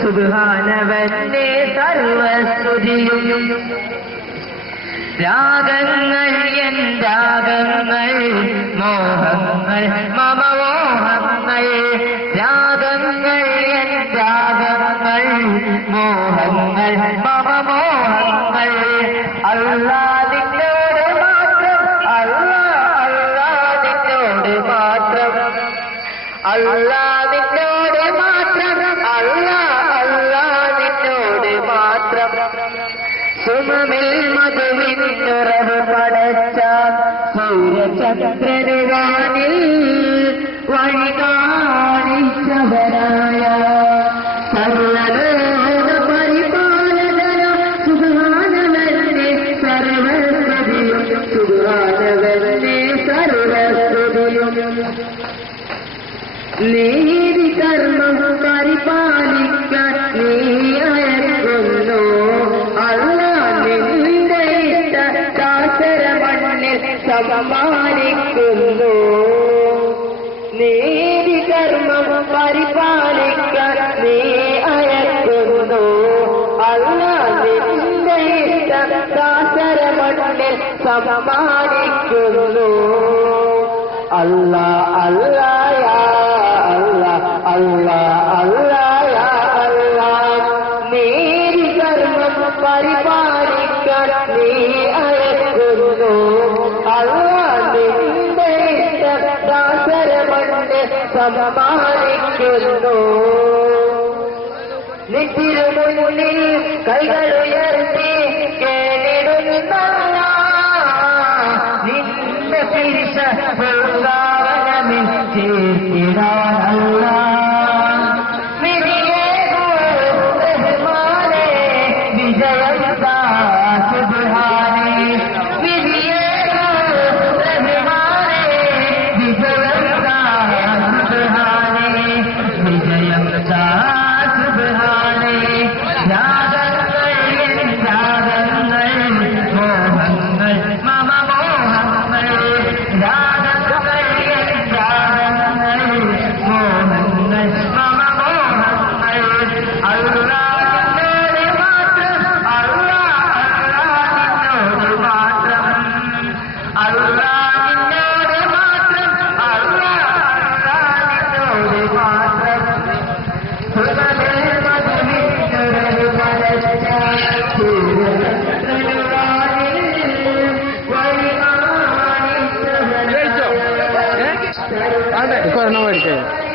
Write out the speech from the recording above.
സുബ്ഹാനവന്റെ സർവസ്തുതിയും രാഗങ്ങൾ എൻ രാഗങ്ങൾ മോഹങ്ങൾ മമ മോഹങ്ങൾ രാഗങ്ങൾ എൻ രാഗങ്ങൾ മോഹങ്ങൾ മമ മോഹങ്ങൾ അല്ലാഹുവിനോട് മാത്രം അല്ലാഹുവിനോട് മാത്രം അല്ലാഹുവിനോട് മാത്രം അല്ലാഹുവിനോട് മാത്രം സുമമിൽ മധുവിനുറവ് പടച്ച സൂര്യചന്ദ്രനുവാനിൽ വഴി കാണിച്ചവനായ സർവലോക പരിപാലകന സുബ്ഹാനവന്റെ സർവസ്തുതിയും സുബ്ഹാനവന്റെ സർവസ്തുതിയും നീതി കർമ്മം പരിപാലിക്കാൻ നീ അയക്കുന്നു സമ്മാനിക്കുന്നു നീതി കർമ്മം പരിപാലിക്കാൻ നീ അയക്കുന്നു അല്ലാഹുവിന്റെ ദാസരമണ്ണിൽ സമ്മാനിക്കുന്നു അല്ലാഹ് അല്ലാഹ് യാ അല്ലാഹ് അല്ലാഹ് അല്ലാഹ് യാ അല്ലാഹ് നീതി കർമ്മം പരിപാലിക്കാൻ നീ അയക്കുന്നു അല്ലാഹുവിന്റെ ദാസരമണ്ണിൽ സമ്മാനിക്കുന്നു നിത്തിരുമുന്നിൽ കൈകൾ ഉയർത്തി കേളിടുന്നല്ല നിന്റെ പിരിശ പ്രസാദനമിൽ ചേർത്തിടാനല്ല വിജയം സുബ്ഹാനേ Corno,